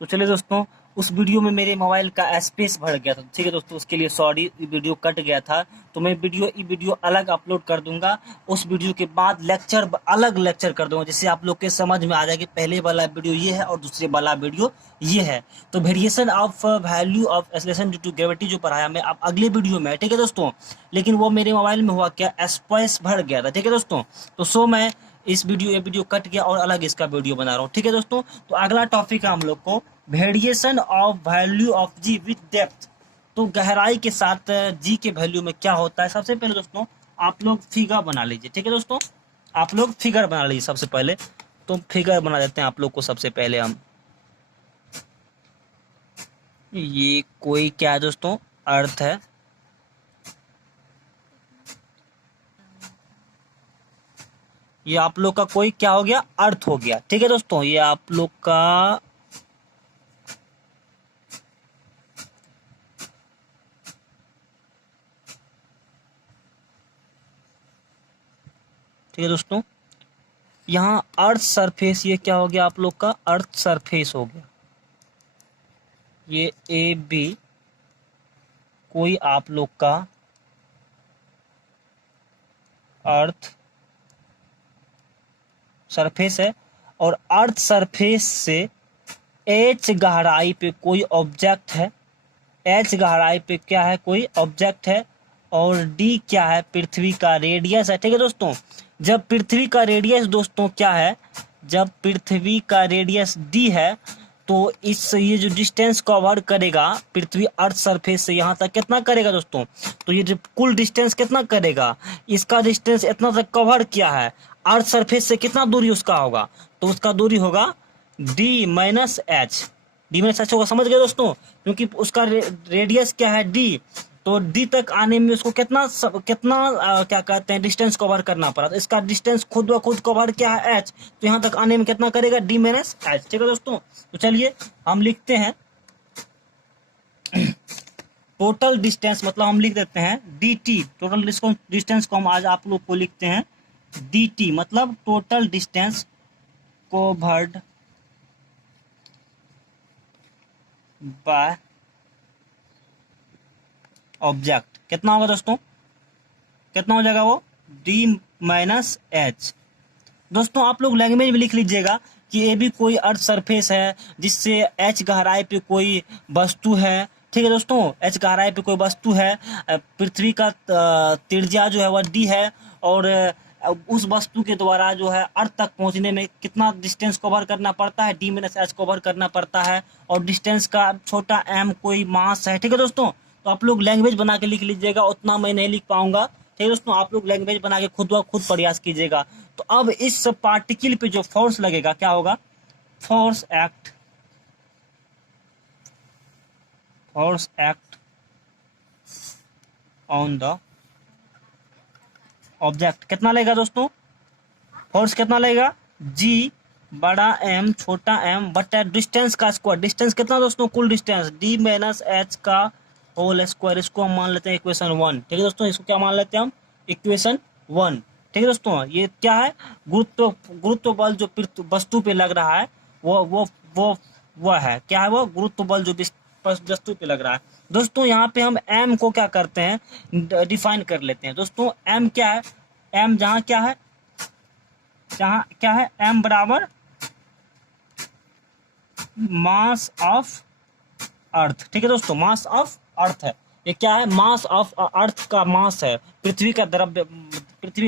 तो चलिए दोस्तों, उस वीडियो में मेरे मोबाइल का स्पेस भर गया था। ठीक है दोस्तों, उसके लिए सॉरी, वीडियो कट गया था। तो मैं वीडियो अलग अपलोड कर दूंगा। उस वीडियो के बाद अलग लेक्चर कर दूंगा, जिससे आप लोग के समझ में आ जाए कि पहले वाला वीडियो ये है और दूसरे वाला वीडियो ये है। तो variation of value of acceleration due to gravity जो पढ़ाया मैं अब अगले वीडियो में, ठीक है दोस्तों। लेकिन वो मेरे मोबाइल में हुआ क्या, स्पेस भर गया था। ठीक है दोस्तों, तो मैं ये वीडियो कट गया और अलग इसका वीडियो बना रहा हूँ। ठीक है दोस्तों, तो अगला टॉपिक है हम लोग को variation of value of G with depth. तो गहराई के साथ जी के वैल्यू में क्या होता है। सबसे पहले दोस्तों आप लोग फिगर बना लीजिए। ठीक है दोस्तों, आप लोग फिगर बना लीजिए सबसे पहले। तो फिगर बना देते हैं आप लोग को। सबसे पहले हम ये कोई क्या है दोस्तों, अर्थ है। ये आप लोग का कोई क्या हो गया, अर्थ हो गया। ठीक है दोस्तों, ये आप लोग का ठीक है दोस्तों, यहाँ अर्थ सरफेस, ये क्या हो गया आप लोग का, अर्थ सरफेस हो गया। ये ए बी कोई आप लोग का अर्थ सरफेस है। और अर्थ सरफेस से एच गहराई पे कोई ऑब्जेक्ट है। एच गहराई पे क्या है, कोई ऑब्जेक्ट है। और डी क्या है, पृथ्वी का रेडियस है। ठीक है दोस्तों, जब पृथ्वी का रेडियस दोस्तों क्या है, जब पृथ्वी का रेडियस डी है, तो ये जो डिस्टेंस कवर करेगा पृथ्वी अर्थ सरफेस से यहाँ तक, कितना करेगा दोस्तों, तो ये जो कुल डिस्टेंस कितना करेगा, इसका डिस्टेंस इतना तक कवर किया है। अर्थ सरफेस से कितना दूरी उसका होगा, तो उसका दूरी होगा D minus H. D minus H होगा, समझ गए दोस्तों, क्योंकि उसका रेडियस क्या है, डी। तो डी तक आने में उसको क्या कहते हैं, डिस्टेंस कवर करना पड़ा। तो इसका डिस्टेंस खुद ब खुद कवर क्या है, एच। तो यहाँ तक आने में कितना करेगा, डी माइनस एच। ठीक है दोस्तों, तो चलिए हम लिखते हैं टोटल डिस्टेंस, मतलब हम लिख देते हैं डी टी। टोटल डिस्टेंस को हम आज आप लोग को लिखते हैं डी टी, मतलब total distance covered by object. कितना होगा दोस्तों, कितना हो जाएगा वो, डी माइनस एच। दोस्तों आप लोग लैंग्वेज में लिख लीजिएगा कि ये भी कोई अर्थ सरफेस है जिससे एच गहराई पे कोई वस्तु है। ठीक है दोस्तों, एच गहराई पे कोई वस्तु है। पृथ्वी का त्रिज्या जो है वह डी है। और उस वस्तु के द्वारा जो है अर्थ तक पहुंचने में कितना डिस्टेंस कवर करना पड़ता है, डी माइनस एच कवर करना पड़ता है। और डिस्टेंस का छोटा एम कोई मास है। ठीक है दोस्तों, तो आप लोग लैंग्वेज बना के लिख लीजिएगा, उतना मैं नहीं लिख पाऊंगा। ठीक है दोस्तों, आप लोग लैंग्वेज बना के खुद प्रयास कीजिएगा। तो अब इस पार्टिकल पे जो फोर्स लगेगा क्या होगा, force act on the object. कितना लगेगा दोस्तों, फोर्स कितना लगेगा, जी बड़ा एम छोटा एम बटा डिस्टेंस का स्क्वायर। डिस्टेंस कितना दोस्तों, कुल डिस्टेंस डी माइनस एच का होल स्क्वायर। इसको हम मान लेते हैं इक्वेशन 1। ठीक है दोस्तों, इसको क्या मान लेते हैं हम, इक्वेशन 1। ठीक है दोस्तों, ये क्या है, गुरुत्व बल जो वस्तु पे लग रहा है वो है, क्या है वो, गुरुत्व बल जो वस्तु पे लग रहा है। दोस्तों यहाँ पे हम एम को क्या करते हैं, डिफाइन कर लेते हैं। दोस्तों एम क्या है, एम जहाँ क्या है, एम बराबर मास ऑफ अर्थ। ठीक है दोस्तों, मास ऑफ अर्थ है। ये क्या है, मास ऑफ अर्थ का मास है। पृथ्वी का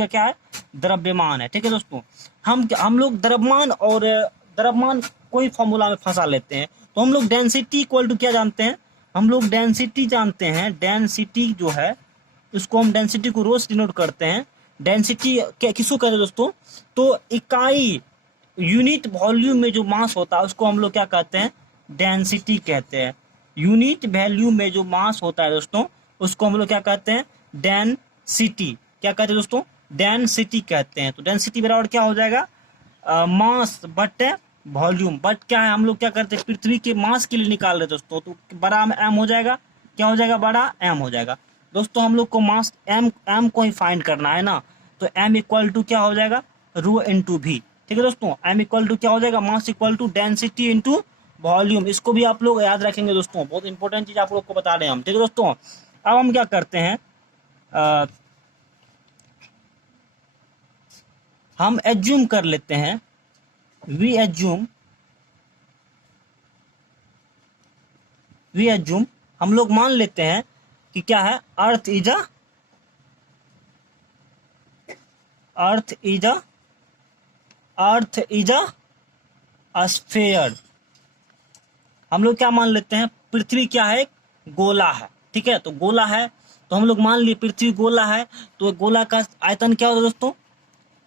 क्या है, द्रव्यमान है। ठीक है दोस्तों, हम लोग द्रव्यमान कोई फॉर्मूला में फंसा लेते हैं। तो हम लोग डेंसिटी इक्वल टू क्या जानते हैं, हम लोग डेंसिटी जानते हैं। डेंसिटी जो है उसको हम डेंसिटी को रो से डिनोट करते हैं। डेंसिटी किसको कहते हैं दोस्तों, तो इकाई यूनिट वॉल्यूम में जो मास होता है उसको हम लोग क्या कहते हैं, डेंसिटी कहते हैं। यूनिट वैल्यू में जो मास होता है दोस्तों उसको हम लोग क्या कहते हैं, डेंसिटी। क्या कहते हैं दोस्तों, डेंसिटी कहते हैं। तो डेंसिटी बराबर क्या हो जाएगा, मास बटे वॉल्यूम। बट क्या है, हम लोग क्या करते हैं, पृथ्वी के मास के लिए निकाल रहे दोस्तों, तो बड़ा एम हो जाएगा। क्या हो जाएगा, बड़ा एम हो जाएगा। दोस्तों हम लोग को मास एम को ही फाइंड करना है ना, तो एम इक्वल टू क्या हो जाएगा, रो इंटू भी। ठीक है दोस्तों, एम इक्वल टू क्या हो जाएगा, mass equal to density into volume, इसको भी आप लोग याद रखेंगे दोस्तों, बहुत इंपॉर्टेंट चीज आप लोग को बता रहे हैं हम, ठीक है दोस्तों। अब हम क्या करते हैं, हम एज्यूम कर लेते हैं, वी एज्यूम हम लोग मान लेते हैं कि क्या है, अर्थ इज अ स्फेयर। हम लोग क्या मान लेते हैं, पृथ्वी क्या है, गोला है, ठीक है। तो गोला है, तो हम लोग मान लिए पृथ्वी गोला है, तो गोला का आयतन क्या होता है दोस्तों,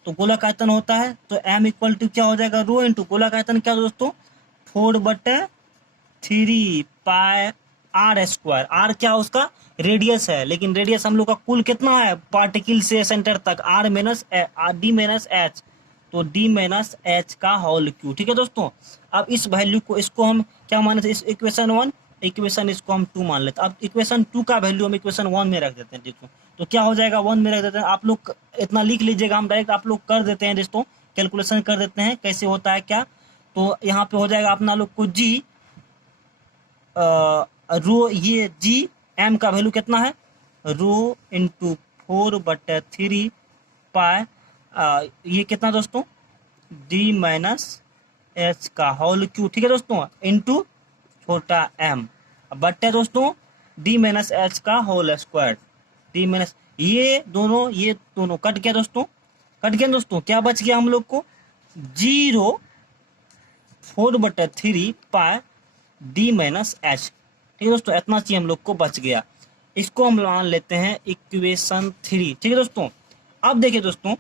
तो गोला का आयतन होता है, तो m इक्वल टू क्या हो जाएगा, रो इंटू गोला का आयतन क्या होता है दोस्तों, 4/3 पाई आर स्क्वायर। आर क्या उसका रेडियस है, लेकिन रेडियस हम लोग का कुल कितना है, पार्टिकल से सेंटर तक, R minus D minus H, तो डी माइनस एच का होल क्यू, ठीक है दोस्तों। अब इस वैल्यू को, इसको हम क्या माने थे, इस इक्वेशन 1, इक्वेशन इसको हम 2 मान लेते हैं। अब इक्वेशन 2 का वैल्यू हम इक्वेशन 1 में रख देते हैं, देखो तो क्या हो जाएगा, 1 में रख देते हैं। आप लोग इतना लिख लीजिएगा, हम डायरेक्ट आप लोग कर देते हैं दोस्तों, कैलकुलेशन कर देते हैं कैसे होता है क्या। तो यहाँ पे हो जाएगा अपना लोग को जी रो, ये जी एम का वैल्यू कितना है, रो इंटू 4/3 पाई, ये कितना दोस्तों, डी माइनस एच का होल क्यू, ठीक है दोस्तों, इंटू छोटा एम, बट्टे दोस्तों डी माइनस एच का होल स्क्वायर, डी माइनस, ये दोनों कट गया दोस्तों, कट गया दोस्तों, क्या बच गया हम लोग को, 4/3 पाई डी माइनस एच, ठीक है दोस्तों, इतना चीज हम लोग को बच गया। इसको हम मान लेते हैं इक्वेशन 3, ठीक है दोस्तों। अब देखिए दोस्तों,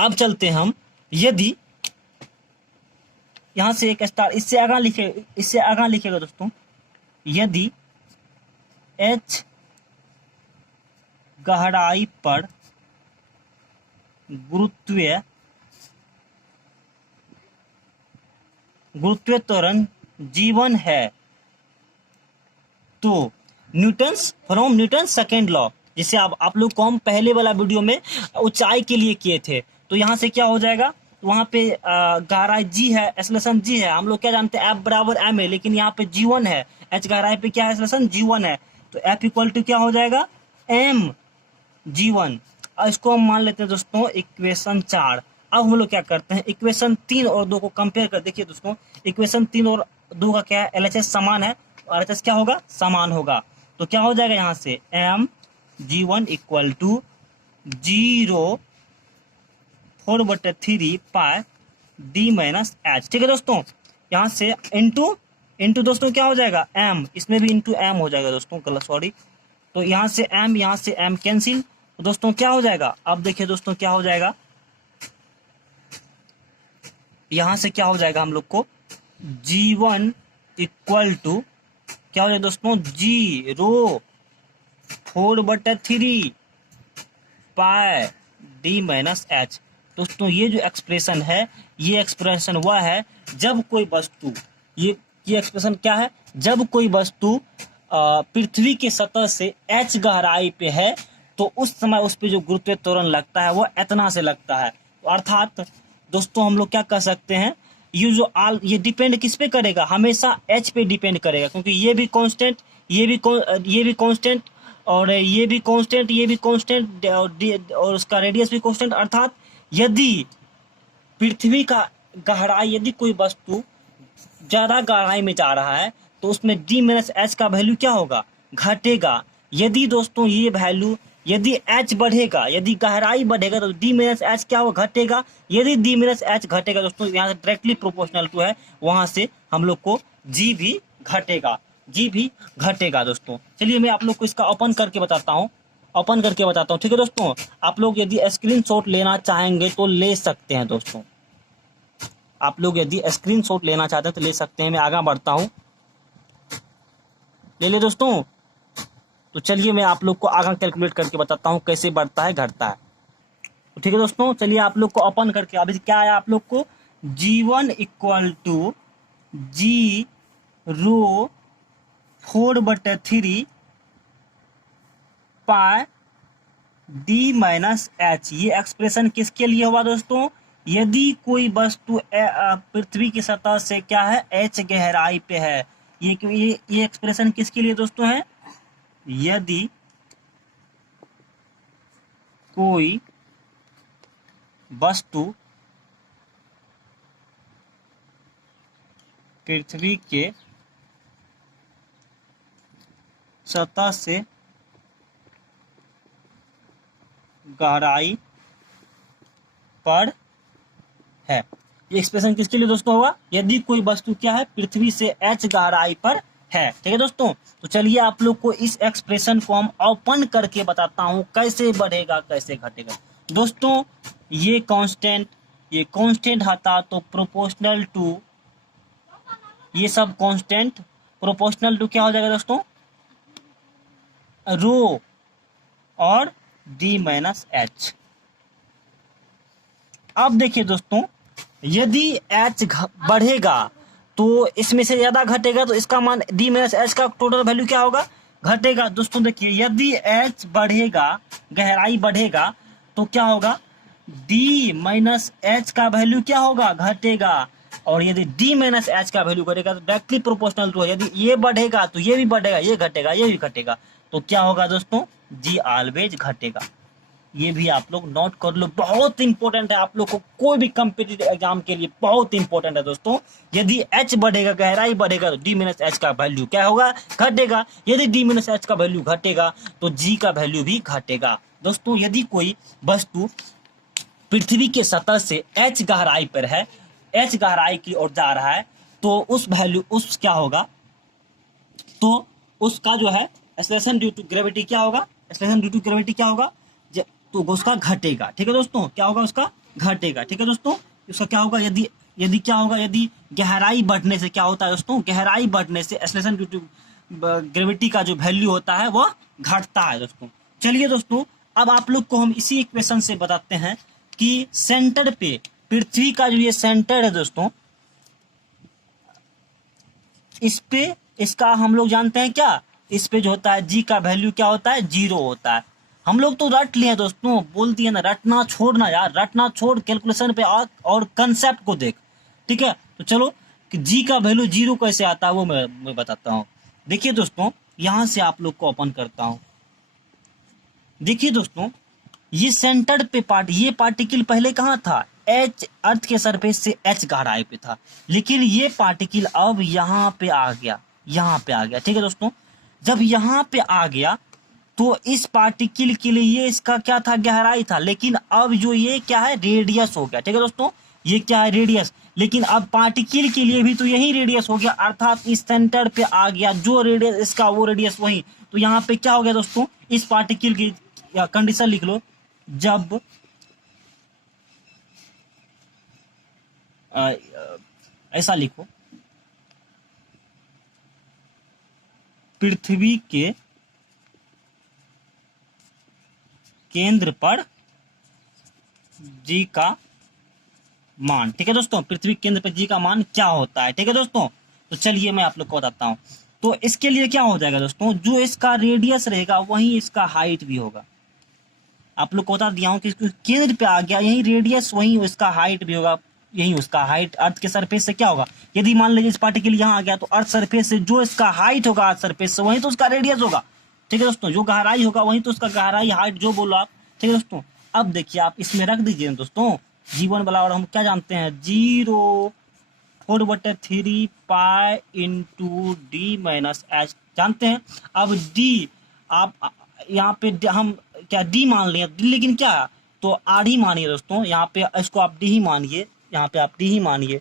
अब चलते हम, यदि यहां से एक स्टार, इससे आगे लिखेगा दोस्तों, यदि h गहराई पर गुरुत्वीय त्वरण जीवन है, तो फ्रॉम न्यूटन सेकेंड लॉ, जिसे आप लोग को हम पहले वाला वीडियो में ऊंचाई के लिए किए थे, तो यहाँ से क्या हो जाएगा, वहां पे गहराई जी है, एक्सेलरेशन जी है, हम लोग क्या जानते हैं, एफ बराबर एम है, लेकिन यहाँ पे जी1 है, एच गहराई पे क्या है, एक्सेलरेशन जी1 है, तो एफ इक्वल टू क्या हो जाएगा, एम जी1। इसको हम मान लेते हैं दोस्तों इक्वेशन 4। अब हम लोग क्या करते हैं, इक्वेशन 3 और 2 को कंपेयर कर, देखिए दोस्तों, इक्वेशन 3 और 2 का क्या है, एलएचएस समान है, और एचएस क्या होगा, समान होगा, तो क्या हो जाएगा, यहाँ से M G one equal to 4/3 pi D minus H, ठीक है दोस्तों। यहाँ से इंटू दोस्तों क्या हो जाएगा, एम, इसमें भी इंटू एम हो जाएगा दोस्तों, गलत सॉरी, तो यहाँ से एम कैंसिल, तो दोस्तों क्या हो जाएगा, अब देखिए दोस्तों क्या हो जाएगा, यहां से क्या हो जाएगा हम लोग को, G1 इक्वल टू क्या हो जाएगा दोस्तों, 4/3 पाई डी माइनस एच। दोस्तों ये जो एक्सप्रेशन है, ये एक्सप्रेशन वह है जब कोई वस्तु, ये एक्सप्रेशन क्या है, जब कोई वस्तु पृथ्वी की सतह से h गहराई पे है, तो उस समय उस पे जो गुरुत्वीय त्वरण लगता है वो इतना से लगता है। अर्थात दोस्तों हम लोग क्या कर सकते हैं, ये डिपेंड किस पे करेगा, हमेशा h पे डिपेंड करेगा, क्योंकि ये भी कांस्टेंट, ये भी कांस्टेंट, और ये भी कांस्टेंट, और उसका रेडियस भी कांस्टेंट। अर्थात यदि पृथ्वी का गहराई, यदि कोई वस्तु ज्यादा गहराई में जा रहा है, तो उसमें डी माइनस एच का वैल्यू क्या होगा, घटेगा। यदि दोस्तों ये वैल्यू, यदि एच बढ़ेगा, यदि गहराई बढ़ेगा, तो डी माइनस एच क्या होगा, घटेगा। यदि डी माइनस एच घटेगा दोस्तों, यहाँ से डायरेक्टली प्रोपोर्शनल टू है, वहां से हम लोग को जी भी घटेगा, दोस्तों। चलिए मैं आप लोग को इसका ओपन करके बताता हूँ, ठीक है दोस्तों। आप लोग यदि स्क्रीनशॉट लेना चाहेंगे तो ले सकते हैं दोस्तों, आप लोग यदि स्क्रीनशॉट लेना चाहते हैं तो ले सकते हैं। मैं आगे बढ़ता हूँ, ले दोस्तों। तो चलिए मैं आप लोग को आगे कैलकुलेट करके बताता हूँ कैसे बढ़ता है घटता है। तो ठीक है दोस्तों, चलिए आप लोग को ओपन करके, अभी क्या है आप लोग को, G1 equal to G rho 4/3 pi D minus H. ये एक्सप्रेशन किसके लिए हुआ दोस्तों, यदि कोई वस्तु पृथ्वी की सतह से क्या है, h गहराई पे है। ये एक्सप्रेशन किसके लिए दोस्तों है? यदि कोई वस्तु पृथ्वी के सतह से गहराई पर है। ये एक्सप्रेशन किसके लिए दोस्तों होगा? यदि कोई वस्तु क्या है, पृथ्वी से h गहराई पर है। ठीक है दोस्तों, तो चलिए आप लोग को इस एक्सप्रेशन को हम ओपन करके बताता हूं कैसे बढ़ेगा कैसे घटेगा। दोस्तों ये कांस्टेंट आता तो प्रोपोर्शनल टू, ये सब कांस्टेंट प्रोपोर्शनल टू क्या हो जाएगा दोस्तों? रो और d माइनस एच। अब देखिए दोस्तों, यदि h बढ़ेगा तो इसमें से ज्यादा घटेगा, तो इसका मान d माइनस एच का टोटल वैल्यू क्या होगा? घटेगा। दोस्तों देखिए, यदि h बढ़ेगा, गहराई बढ़ेगा, तो क्या होगा? d माइनस एच का वैल्यू क्या होगा? घटेगा। और यदि d माइनस एच का वैल्यू घटेगा तो डायरेक्टली प्रोपोर्शनल टू है। यदि ये बढ़ेगा तो ये भी बढ़ेगा, ये घटेगा ये भी घटेगा, तो क्या होगा दोस्तों? g ऑलवेज घटेगा। ये भी आप लोग नोट कर लो, बहुत इंपॉर्टेंट है आप लोग को, कोई भी कॉम्पिटिटिव एग्जाम के लिए बहुत इंपॉर्टेंट है दोस्तों। यदि h बढ़ेगा, गहराई बढ़ेगा, तो d माइनस एच का वैल्यू क्या होगा? घटेगा। यदि d माइनस एच का वैल्यू घटेगा तो g का वैल्यू भी घटेगा। दोस्तों यदि कोई वस्तु पृथ्वी के सतह से h गहराई पर है, h गहराई की ओर जा रहा है, तो उस वैल्यू उस क्या होगा? तो उसका जो है एक्सेलरेशन ड्यू टू ग्रेविटी क्या होगा? एक्सेलरेशन ड्यू टू ग्रेविटी क्या होगा? तो उसका घटेगा। ठीक है दोस्तों, क्या होगा? उसका घटेगा। ठीक है दोस्तों, उसका क्या होगा? यदि क्या होगा? यदि गहराई बढ़ने से क्या होता है दोस्तों? गहराई बढ़ने से एक्सेलरेशन ड्यू टू ग्रेविटी का जो वैल्यू होता है वह घटता है दोस्तों। चलिए दोस्तों, अब आप लोग को हम इसी इक्वेशन से बताते हैं कि सेंटर पे, पृथ्वी का जो ये सेंटर है दोस्तों, इस पे इसका हम लोग जानते हैं क्या? इस पे जो होता है g का वैल्यू क्या होता है? 0 होता है। हम लोग तो रट लिए दोस्तों, बोल दिए ना, रटना छोड़ना यार, रटना छोड़, कैलकुलेशन पे और कंसेप्ट को देख। ठीक है, तो चलो कि g का वैल्यू 0 कैसे आता है वो मैं बताता हूँ। देखिए दोस्तों, यहां से आप लोग को ओपन करता हूं। देखिए दोस्तों, ये सेंटर पे ये पार्टिकल पहले कहाँ था? h, अर्थ के सरफेस से h गहराई पे था, लेकिन ये पार्टिकल अब यहाँ पे आ गया, यहाँ पे आ गया। ठीक है दोस्तों, जब यहाँ पे आ गया तो इस पार्टिकल के लिए ये इसका क्या था? गहराई था, लेकिन अब जो ये क्या है? रेडियस हो गया। ठीक है दोस्तों, ये क्या है? रेडियस। लेकिन अब पार्टिकल के लिए भी तो यही रेडियस हो गया, अर्थात इस सेंटर पे आ गया, जो रेडियस इसका वो रेडियस वही। तो यहाँ पे क्या हो गया दोस्तों? इस पार्टिकल की कंडीशन लिख लो, जब ऐसा लिखो, पृथ्वी के केंद्र पर g का मान। ठीक है दोस्तों, पृथ्वी केंद्र पर g का मान क्या होता है? ठीक है दोस्तों, तो चलिए मैं आप लोग को बताता हूं। तो इसके लिए क्या हो जाएगा दोस्तों? जो इसका रेडियस रहेगा वही इसका हाइट भी होगा। आप लोग को बता दिया हूं कि केंद्र पे आ गया, यही रेडियस वही इसका हाइट भी होगा, यही उसका हाइट अर्थ के सरफेस से क्या होगा? यदि मान लीजिए इस पार्टिकल यहाँ आ गया, तो अर्थ सरफेस से जो इसका हाइट होगा अर्थ सरफेस से, वही तो उसका रेडियस होगा। ठीक है दोस्तों, जो गहराई होगा वही तो उसका गहराई, हाइट जो बोलो आप। ठीक है दोस्तों, अब देखिए आप इसमें रख दीजिए दोस्तों, जीवन वाला, और हम क्या जानते हैं? 0/4 pi into D minus H जानते हैं। अब डी आप यहाँ पे हम क्या डी मान लिया, लेकिन क्या तो आर ही मानिए दोस्तों, यहाँ पे इसको आप डी ही मानिए, यहाँ पे आप डी ही मानिए,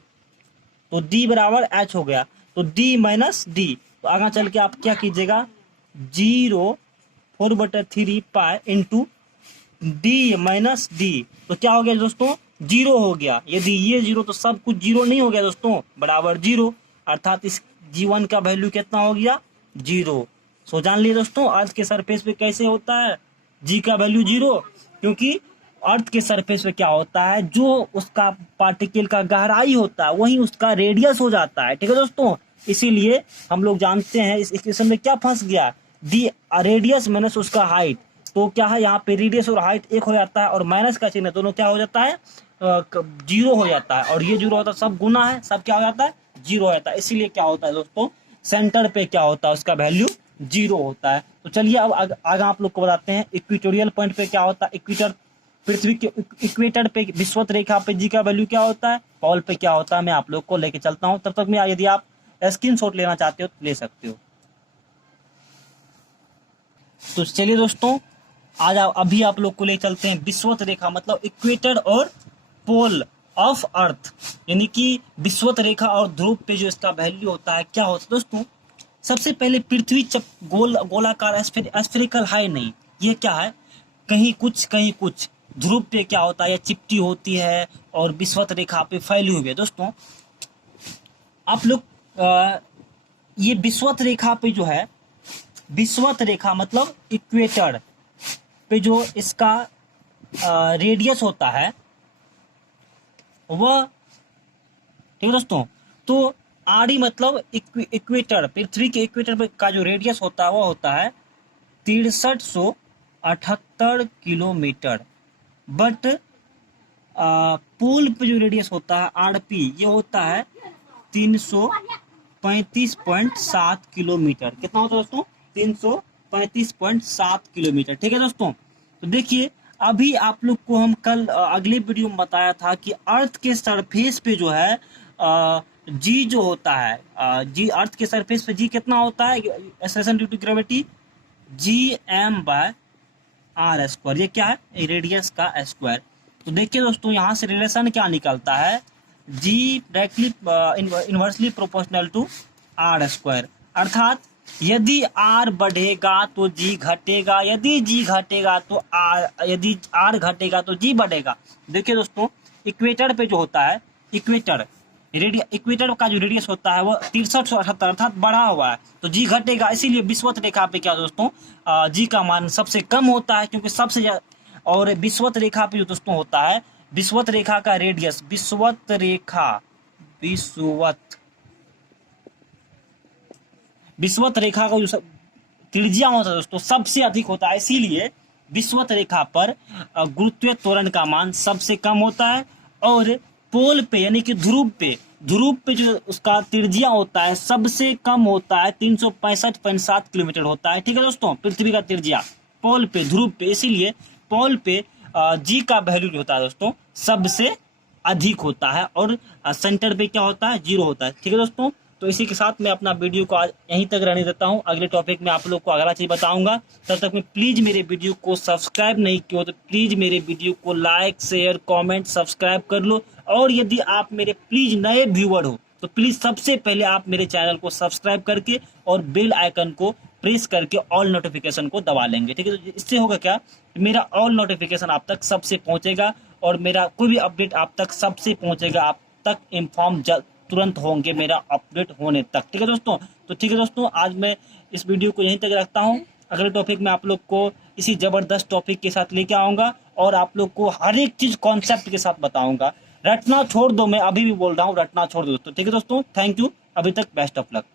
तो डी बराबर एच हो गया, तो डी माइनस डी। तो आगे चल के आप क्या कीजिएगा? 0/4 pi into D minus D, तो क्या हो गया दोस्तों? 0 हो गया। यदि ये 0 तो सब कुछ 0 नहीं हो गया दोस्तों, बराबर 0, अर्थात इस जीवन का वैल्यू कितना हो गया? 0। सो जान लिए दोस्तों, अर्थ के सरफेस पे कैसे होता है जी का वैल्यू 0, क्योंकि अर्थ के सरफेस पे क्या होता है? जो उसका पार्टिकल का गहराई होता है वही उसका रेडियस हो जाता है। ठीक है दोस्तों, इसीलिए हम लोग जानते हैं इस इक्वेशन में क्या फंस गया? डी रेडियस माइनस उसका हाइट, तो क्या है यहाँ पे रेडियस और हाइट एक हो जाता है, और माइनस का चिन्ह दोनों क्या हो जाता है? जीरो हो जाता है, और ये जीरो होता है, सब गुना है, सब क्या हो जाता है, जीरो हो जाता है। इसीलिए क्या होता है दोस्तों, सेंटर पे क्या होता है, उसका वैल्यू जीरो होता है। तो चलिए अब आगे आप लोग को बताते हैं इक्वेटोरियल पॉइंट पे क्या होता है। इक्वेटर, पृथ्वी के इक्वेटर पे, विषुवत रेखा पे जी का वैल्यू क्या होता है, पोल पे क्या होता है, मैं आप लोग को लेके चलता हूँ। तब तक में यदि आप स्क्रीनशॉट लेना चाहते हो तो ले सकते हो। तो चलिए दोस्तों, आज अभी आप लोग को ले चलते हैं विषुवत रेखा, मतलब इक्वेटर और पोल ऑफ अर्थ, यानी कि विषुवत रेखा और ध्रुव पे जो इसका वैल्यू होता है, क्या होता है दोस्तों। सबसे पहले पृथ्वी गोलाकार स्फेरिकल है नहीं, ये क्या है, कहीं कुछ कहीं कुछ। ध्रुव पे क्या होता है, ये चिपटी होती है और विषुवत रेखा पे फैली हुई है। दोस्तों आप लोग ये विषुवत रेखा पे जो है, विषुवत रेखा मतलब इक्वेटर पे जो इसका रेडियस होता है वह, ठीक है दोस्तों। तो आड़ी मतलब इक्वेटर, पृथ्वी के इक्वेटर पे का जो रेडियस होता है वह होता है 6378 किलोमीटर। बट पोल पे जो रेडियस होता है आरपी, ये होता है 335.7 किलोमीटर। कितना होता है दोस्तों, 335.7 किलोमीटर। ठीक है दोस्तों। तो देखिए, अभी आप लोग को हम कल अगले वीडियो में बताया था कि अर्थ के सरफेस पे जो है जी जो होता है, जी अर्थ के सरफेस पे जी कितना होता है, acceleration due to gravity, G m/r²। ये क्या है, रेडियस का स्क्वायर। तो देखिए दोस्तों, यहाँ से रिलेशन क्या निकलता है, जी directly inversely proportional to r²। अर्थात यदि r बढ़ेगा तो g घटेगा, यदि g घटेगा तो r, यदि r घटेगा तो g बढ़ेगा। देखिए दोस्तों, इक्वेटर पे जो होता है, इक्वेटर का जो रेडियस होता है वो 6378 अर्थात बढ़ा हुआ है, तो जी घटेगा। इसीलिए विषुवत रेखा पे क्या दोस्तों, जी का मान सबसे कम होता है, क्योंकि सबसे ज्यादा। और विषुवत रेखा पे जो दोस्तों होता है, विषुवत रेखा का रेडियस, विषुवत रेखा का जो त्रिज्या होता है दोस्तों सबसे अधिक होता है। इसीलिए विषुवत रेखा पर गुरुत्वीय त्वरण का मान सबसे कम होता है। और पोल पे यानी कि ध्रुव पे जो उसका त्रिज्या होता है सबसे कम होता है, 365.7 किलोमीटर होता है। ठीक है दोस्तों, पृथ्वी का त्रिज्या पोल पे, ध्रुव पे। इसीलिए पोल पे जी का वैल्यू जो होता है दोस्तों सबसे अधिक होता है, और सेंटर पे क्या होता है, जीरो होता है। ठीक है दोस्तों। तो इसी के साथ मैं अपना वीडियो को आज यहीं तक रहने देता हूं। अगले टॉपिक में आप लोग को अगला चीज बताऊंगा। तब तक में प्लीज मेरे वीडियो को सब्सक्राइब नहीं किया तो प्लीज मेरे वीडियो को लाइक, शेयर, कमेंट, सब्सक्राइब कर लो। और यदि आप मेरे प्लीज नए व्यूअर हो तो प्लीज सबसे पहले आप मेरे चैनल को सब्सक्राइब करके और बेल आइकन को प्रेस करके ऑल नोटिफिकेशन को दबा लेंगे। ठीक है, तो इससे होगा क्या, मेरा ऑल नोटिफिकेशन आप तक सबसे पहुंचेगा और मेरा कोई भी अपडेट आप तक सबसे पहुंचेगा, आप तक इन्फॉर्म तुरंत होंगे मेरा अपडेट होने तक। ठीक है दोस्तों। तो ठीक है दोस्तों, आज मैं इस वीडियो को यहीं तक रखता हूं। अगले टॉपिक में आप लोग को इसी जबरदस्त टॉपिक के साथ लेके आऊंगा और आप लोग को हर एक चीज कॉन्सेप्ट के साथ बताऊंगा। रटना छोड़ दो, मैं अभी भी बोल रहा हूँ, रटना छोड़ दो दोस्तों। ठीक है दोस्तों, थैंक यू। अभी तक बेस्ट ऑफ लक।